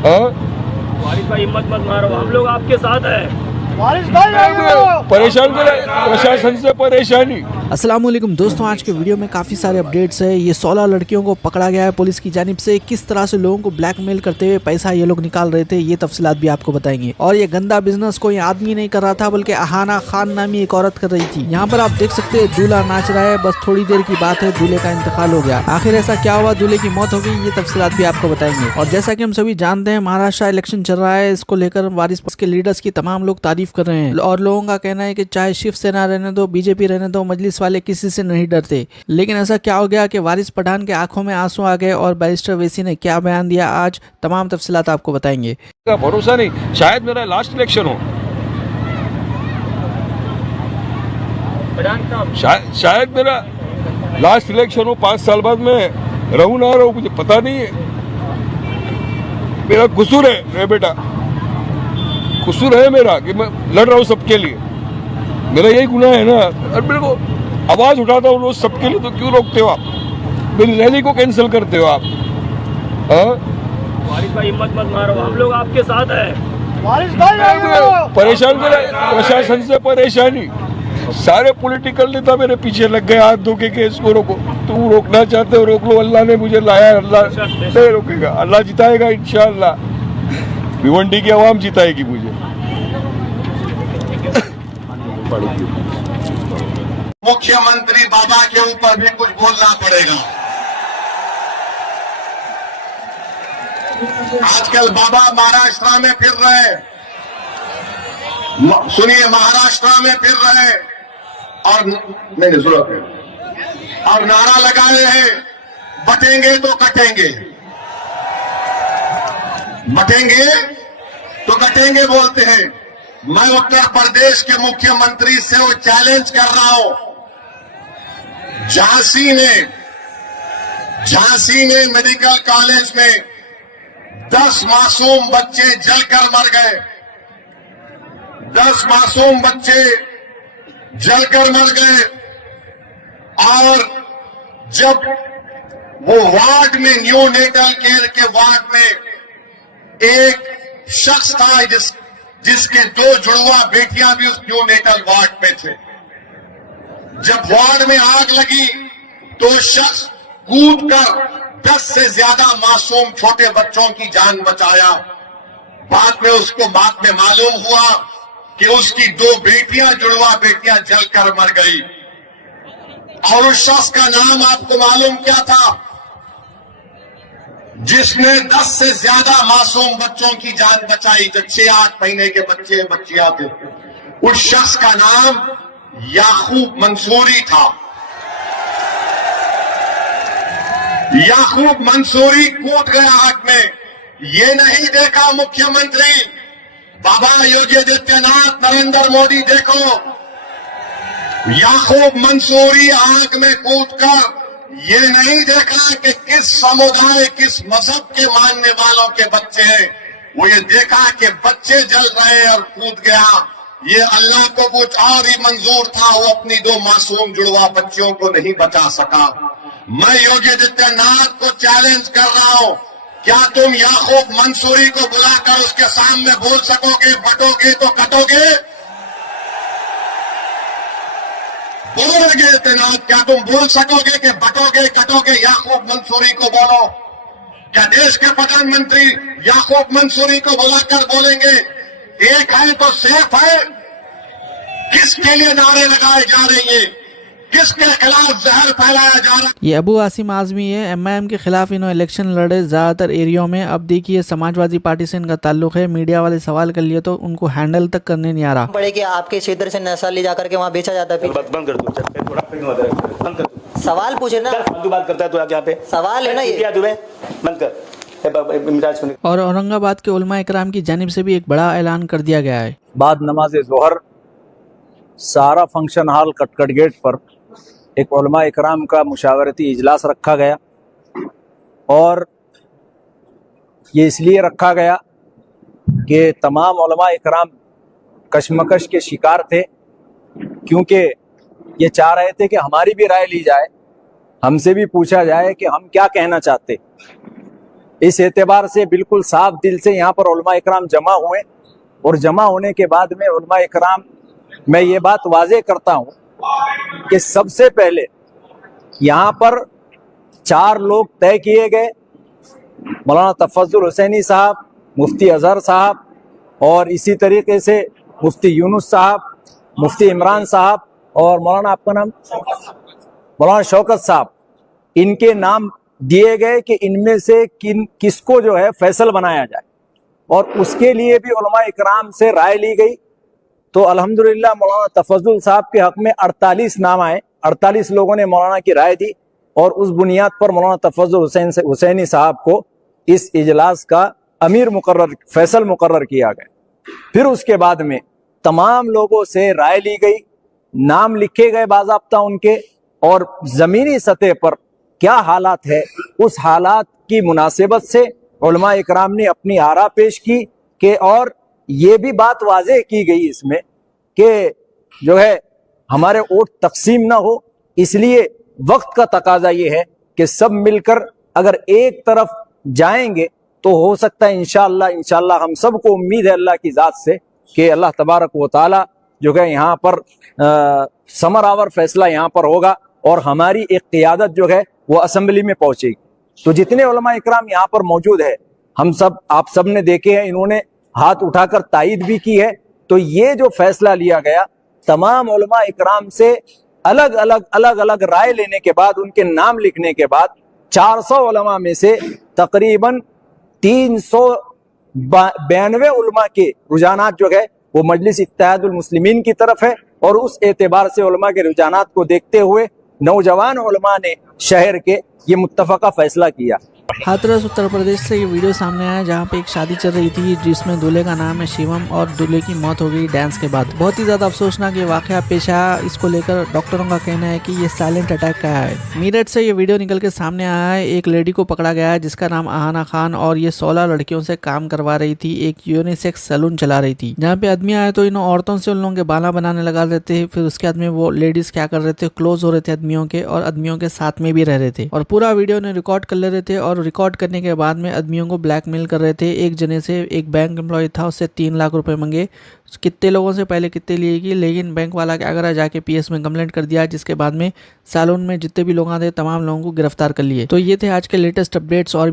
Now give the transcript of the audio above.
हाँ? वारिस भाई हिम्मत मत मारो, हम लोग आपके साथ हैं। परेशान कर प्रशासन से परेशानी। अस्सलाम वालेकुम दोस्तों, आज के वीडियो में काफ़ी सारे अपडेट्स है। ये 16 लड़कियों को पकड़ा गया है पुलिस की जानिब से। किस तरह से लोगों को ब्लैकमेल करते हुए पैसा ये लोग निकाल रहे थे, ये तफसीलात भी आपको बताएंगे। और ये गंदा बिजनेस कोई आदमी नहीं कर रहा था, बल्कि अहाना खान नामी एक औरत कर रही थी। यहाँ पर आप देख सकते हैं दूल्हा नाच रहा है, बस थोड़ी देर की बात है दूल्हे का इंतकाल हो गया। आखिर ऐसा क्या हुआ, दूल्हे की मौत हो गई, ये तफसीलात भी आपको बताएंगे। और जैसा की हम सभी जानते हैं, महाराष्ट्र इलेक्शन चल रहा है, इसको लेकर वारिस के लीडर्स की तमाम लोग तारीफ कर रहे हैं। और लोगों का कहना है कि चाहे शिवसेना रहने दो, बीजेपी रहने दो, मजलिस वाले किसी से नहीं डरते। लेकिन ऐसा क्या हो गया कि वारिस पठान के आंखों में आंसू आ गए और बैरिस्टर वैसी ने क्या बयान दिया, आज तमाम तफसीलात आपको बताएंगे। का भरोसा नहीं, शायद मेरा लास्ट इलेक्शन हो, शायद मेरा लास्ट इलेक्शन हो। 5 साल बाद मैं रहूं ना रहूं मुझे पता नहीं है। मेरा कसूर है रे बेटा, कसूर है मेरा कि मैं लड़ रहा हूं सबके लिए। मेरा यही गुनाह है ना। और मेरे को आवाज उठाता हूँ रोज सबके लिए, तो क्यों रोकते हो आप? मेरी रैली को कैंसिल करते हो आप? वारिस भाई हिम्मत मत मारो, हम लोग आपके साथ हैं। परेशान कर प्रशासन से परेशानी। सारे पॉलिटिकल नेता मेरे पीछे लग गए, हाथ धो के इसको रोको। तुम रोकना चाहते हो रोक लो, अल्लाह ने मुझे लाया, अल्लाह नहीं रोकेगा, अल्लाह जिताएगा इंशाअल्लाह। भिवंडी की आवाम जिताएगी मुझे। मुख्यमंत्री बाबा के ऊपर भी कुछ बोलना पड़ेगा। आजकल बाबा महाराष्ट्र में फिर रहे, सुनिए, महाराष्ट्र में फिर रहे और नहीं सुनो, और नारा लगाए हैं, बटेंगे तो कटेंगे, बटेंगे तो कटेंगे बोलते हैं। मैं उत्तर प्रदेश के मुख्यमंत्री से वो चैलेंज कर रहा हूं। झांसी में मेडिकल कॉलेज में 10 मासूम बच्चे जलकर मर गए। 10 मासूम बच्चे जलकर मर गए। और जब वो वार्ड में, न्यू नेटल केयर के वार्ड में एक शख्स था जिसके 2 जुड़वा बेटियां भी उस न्यू नेटल वार्ड में थे। जब वार्ड में आग लगी तो शख्स कूदकर 10 से ज्यादा मासूम छोटे बच्चों की जान बचाया। बाद में मालूम हुआ कि उसकी 2 बेटियां, जुड़वा बेटियां जलकर मर गई। और उस शख्स का नाम आपको मालूम क्या था? जिसने 10 से ज्यादा मासूम बच्चों की जान बचाई, जो 6-8 महीने के बच्चे बच्चियां थे। उस शख्स का नाम याकूब मंसूरी था। याकूब मंसूरी कूद गया आग में। ये नहीं देखा मुख्यमंत्री बाबा योगी आदित्यनाथ, नरेंद्र मोदी, देखो याकूब मंसूरी आग में कूदकर ये नहीं देखा कि किस समुदाय, किस मजहब के मानने वालों के बच्चे हैं। वो ये देखा कि बच्चे जल रहे और कूद गया। ये अल्लाह को कुछ और ही मंजूर था, वो अपनी 2 मासूम जुड़वा बच्चियों को नहीं बचा सका। मैं योगी आदित्यनाथ को चैलेंज कर रहा हूं, क्या तुम याकूब मंसूरी को बुलाकर उसके सामने बोल सकोगे, बटोगे तो कटोगे? बोलोगे आदित्यनाथ, क्या तुम बोल सकोगे कि बटोगे कटोगे? याकूब मंसूरी को बोलो। क्या देश के प्रधानमंत्री याकूब मंसूरी को बुलाकर बोलेंगे एक है तो सेफ है? किसके लिए नारे लगाए जा रहे हैं? किसके खिलाफ जहर फैलाया जा रहा है? ये अबू आसिम आजमी है, MIM के खिलाफ इन्होंने इलेक्शन लड़े ज्यादातर एरियो में। अब देखिए समाजवादी पार्टी से इनका ताल्लुक है। मीडिया वाले सवाल कर लिए तो उनको हैंडल तक करने नहीं आ रहा। पड़े कि आपके क्षेत्र से नशा ले जाकर के वहाँ बेचा जाता है। बंद कर दो, बंद कर दो। सवाल पूछे ना, फालतू बात करता है तू यहाँ पे। सवाल है ना ये, बंद कर। और औरंगाबाद के उलमा इकराम की जानिब से भी एक बड़ा ऐलान कर दिया गया है। बाद नमाज जोहर सारा फंक्शन हॉल कटकट गेट पर एक उलमा इकराम का मुशावरती इजलास रखा गया। और ये इसलिए रखा गया कि तमाम उलमा इकराम कशमकश के शिकार थे, क्योंकि ये चाह रहे थे कि हमारी भी राय ली जाए, हमसे भी पूछा जाए कि हम क्या कहना चाहते। इस एतबार से बिल्कुल साफ दिल से यहाँ पर उलमा इकराम जमा हुए और जमा होने के बाद में उलमा इकराम, मैं ये बात वाजे करता हूँ कि सबसे पहले यहाँ पर 4 लोग तय किए गए, मौलाना तफज्जुल हुसैनी साहब, मुफ्ती अजहर साहब और इसी तरीके से मुफ्ती यूनुस साहब, मुफ्ती इमरान साहब और मौलाना, आपका नाम, मौलाना शौकत साहब, इनके नाम दिए गए कि इनमें से किसको जो है फैसल बनाया जाए और उसके लिए भी उलमा इकराम से राय ली गई। तो अल्हम्दुलिल्लाह मौलाना तफज्जुल साहब के हक में 48 नाम आए, 48 लोगों ने मौलाना की राय दी और उस बुनियाद पर मौलाना तफज्जुल हुसैनी साहब को इस इजलास का अमीर मुकर्रर, फैसल मुकर्रर किया गया। फिर उसके बाद में तमाम लोगों से राय ली गई, नाम लिखे गए बाज़ाब्ता उनके, और जमीनी सतह पर क्या हालात है उस हालात की मुनासिबत से उलमा इकराम ने अपनी आरा पेश की कि, और ये भी बात वाज़ेह की गई इसमें कि जो है हमारे वोट तकसीम ना हो, इसलिए वक्त का तकाजा ये है कि सब मिलकर अगर एक तरफ जाएंगे तो हो सकता है इंशाअल्लाह हम सबको उम्मीद है अल्लाह की ज़ात से कि अल्लाह तबारक व तआला जो है यहाँ पर समर आवर फैसला यहाँ पर होगा और हमारी एक क़ियादत जो है वो असेंबली में पहुंचेगी। तो जितने उलमा इकराम यहाँ पर मौजूद है, हम सब, आप सब ने देखे हैं, इन्होंने हाथ उठाकर तायीद भी की है। तो ये जो फैसला लिया गया, तमाम उलमा इकराम से अलग अलग राय लेने के बाद, उनके नाम लिखने के बाद 400 उलमा में से तकरीबन 392 उलमा के रुझानात जो है वो मजलिस इत्तेहादुल मुस्लिमीन की तरफ है और उस एतबार से उलमा के रुझानात को देखते हुए नौजवान उलमा ने शहर के ये मुत्तफ़क़ा फैसला किया। हाथरस उत्तर प्रदेश से ये वीडियो सामने आया जहाँ पे एक शादी चल रही थी जिसमें दूल्हे का नाम है शिवम और दूल्हे की मौत हो गई डांस के बाद। बहुत ही ज्यादा अफसोसनाक ये वाकया पेश आया। इसको लेकर डॉक्टरों का कहना है कि ये साइलेंट अटैक का है। मीरठ से ये वीडियो निकल के सामने आया है। एक लेडी को पकड़ा गया है जिसका नाम आहाना खान और ये 16 लड़कियों से काम करवा रही थी। एक यूनिसेक्स सैलून चला रही थी जहाँ पे आदमी आए तो इन औरतों से उन लोगों के बाला बनाने लगा देते। फिर उसके बाद में वो लेडीज क्या कर रहे थे, क्लोज हो रहे थे आदमियों के और आदमियों के साथ में भी रह रहे थे और पूरा वीडियो ने रिकॉर्ड कर ले रहे थे और रिकॉर्ड करने के बाद में आदमियों को ब्लैकमेल कर रहे थे। एक जने से, एक बैंक एम्प्लॉय था, उससे 3 लाख रुपए मांगे। कितने लोगों से पहले कितने लिए की, लेकिन बैंक वाला क्या करा, जाके पीएस में कंप्लेंट कर दिया, जिसके बाद में सैलून में जितने भी लोग आते तमाम लोगों को गिरफ्तार कर लिए। तो ये थे आज के लेटेस्ट अपडेट्स। और